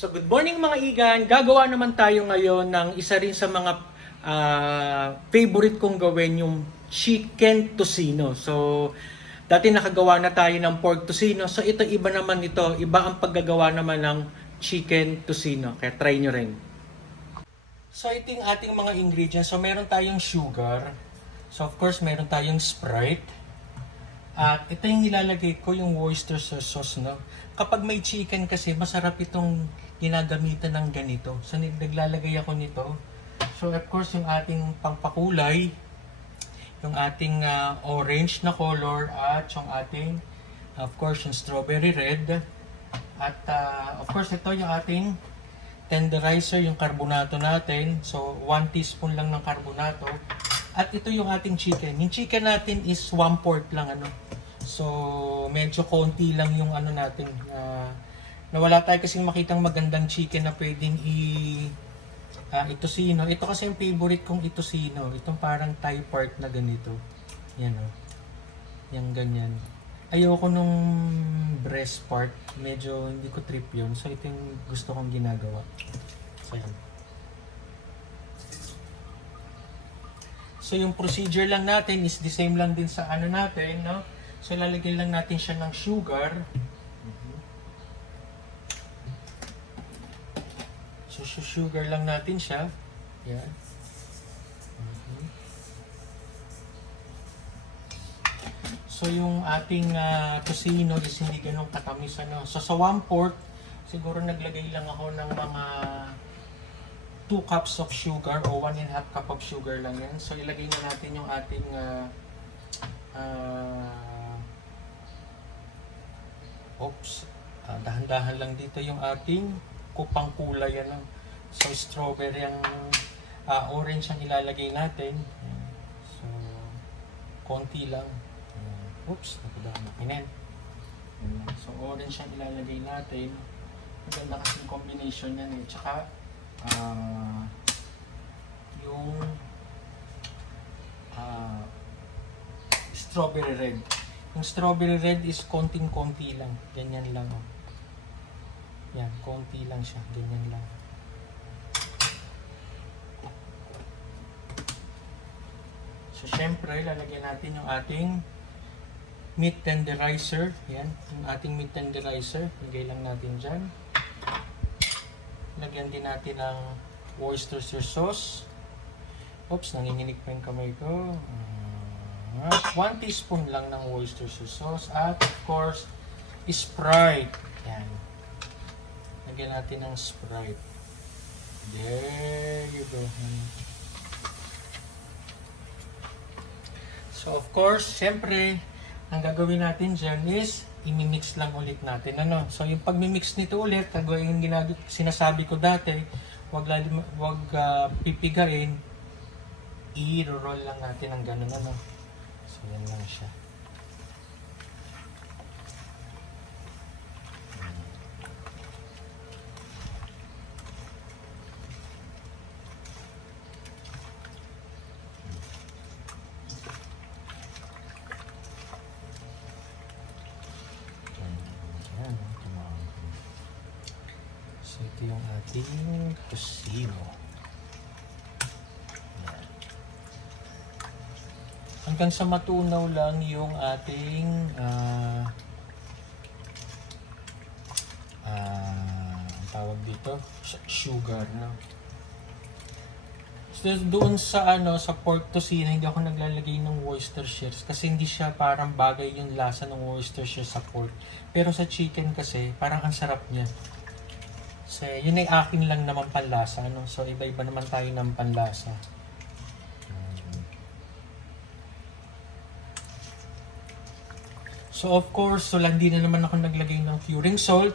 So good morning mga igan, gagawa naman tayo ngayon ng isa rin sa mga favorite kong gawin, yung chicken tocino. So dati nakagawa na tayo ng pork tocino, so ito iba naman ito, iba ang paggagawa naman ng chicken tocino, kaya try nyo rin. So ito yung ating mga ingredients, so meron tayong sugar, so of course meron tayong Sprite, at ito yung nilalagay ko, yung Worcestershire sauce, no? Kapag may chicken kasi, masarap itong ginagamitan ng ganito. So, naglalagay ako nito. So, of course, yung ating pangpakulay, yung ating orange na color, at yung ating, of course, yung strawberry red. At, of course, ito yung ating tenderizer, yung carbonato natin. So, 1 teaspoon lang ng carbonato. At ito yung ating chicken. Yung chicken natin is 1/4 lang, ano. So, medyo konti lang yung ano natin. Nawala tayo kasing makitang magandang chicken na pwedeng itocino. Ito kasi yung favorite kong itocino. Itong parang Thai part na ganito. Yan o. Yung ganyan. Ayoko nung breast part. Medyo hindi ko trip yun. So, ito yung gusto kong ginagawa. So, yan. So, yung procedure lang natin is the same lang din sa ano natin, no? So, lalagyan lang natin siya ng sugar. So, sugar lang natin siya. Yan. So, yung ating tocino is hindi ganun katamis, ano? So, sa 1/4, siguro naglagay lang ako ng mga 2 cups of sugar o 1.5 cup of sugar lang yan. So, ilagay na natin yung ating dahan-dahan lang dito yung ating kupang kulay, ano. So, strawberry ang orange ang ilalagay natin. So, konti lang. Napadaan. So, orange ang ilalagay natin. Maganda kasing combination yan eh. Tsaka, yung strawberry red. Yung strawberry red is konting-konti lang. Ganyan lang. Oh. Yan, konti lang siya. Ganyan lang. So, syempre, lalagyan natin yung ating meat tenderizer. Yan, yung ating meat tenderizer. Lagay lang natin dyan. Lagyan din natin ng Worcestershire sauce. Oops, nanginginig pa yung kamay ko. 1 teaspoon lang ng Worcestershire sauce. At of course, Sprite. Yan. Lagyan natin ng Sprite. There you go. So of course, syempre, ang gagawin natin dyan is i-mix lang ulit natin, ano. So yung pag-mix nito ulit, yung sinasabi ko dati, wag pipigain, i-roll lang natin ng ganun, ano. So yan lang siya. So ito yung ating tocino. Hanggang sa matunaw lang yung ating tawag dito, sugar, no? So doon sa sa pork tocino, hindi ako naglalagay ng Worcestershire kasi hindi siya parang bagay yung lasa ng Worcestershire sa pork. Pero sa chicken kasi, parang ang sarap niya. So yun ay akin lang naman panlasa, no? So iba-iba naman tayo ng panlasa. So of course, so hindi na naman ako naglagay ng curing salt.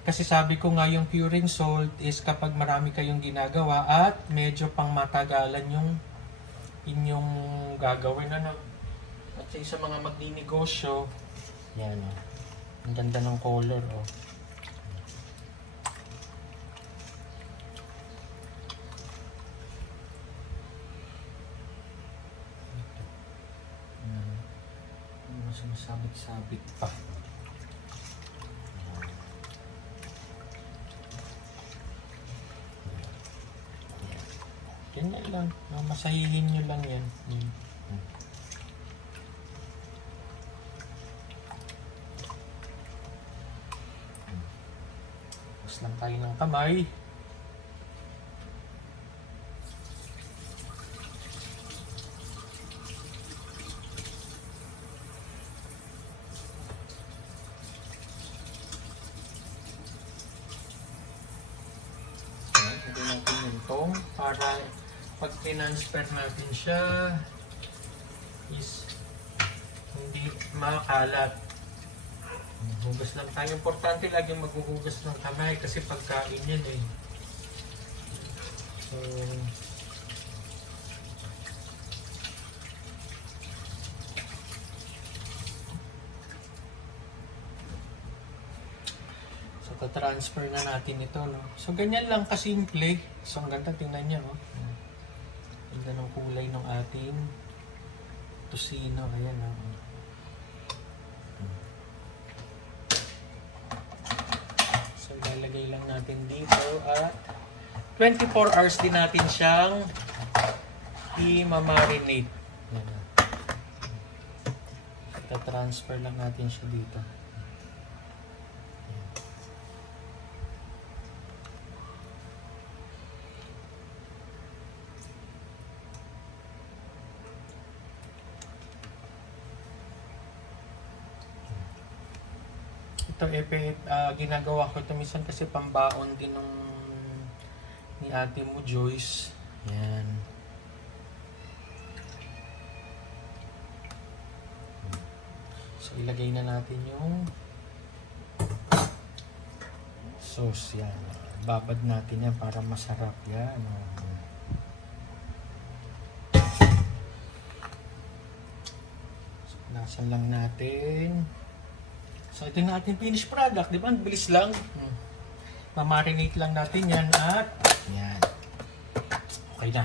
Kasi sabi ko nga yung curing salt is kapag marami kayong ginagawa at medyo pang matagalan yung inyong gagawin, ano. At sa mga magninegosyo, yan, oh. Ang ganda ng color, oh. Sumasabit-sabit pa. Ganyan lang. Masahihin nyo lang yan. Tapos lang tayo ng kamay. Hindi natin yung tong para pag transfer natin siya is hindi makalat. Hugas lang tayo. Importante lagi maghuhugas ng kamay kasi pagkain yan eh. So transfer na natin ito, no? So ganyan lang kasimple. So ang ganda, tingnan niya, no? Ang ganda ng kulay ng ating tocino. Ayan, no? So ilalagay lang natin dito at 24 hours din natin siyang i-marinate. Ayan, no? Ita-transfer lang natin siya dito. Ito ginagawa ko ito minsan kasi pambaon din ni ate mo Joyce. Yan. So ilagay na natin yung sauce yan. Babad natin yan para masarap yan. So nasan lang natin. So ito na ating finished product, di ba? Bilis lang. Ma-marinate lang natin yan at yan. Okay na.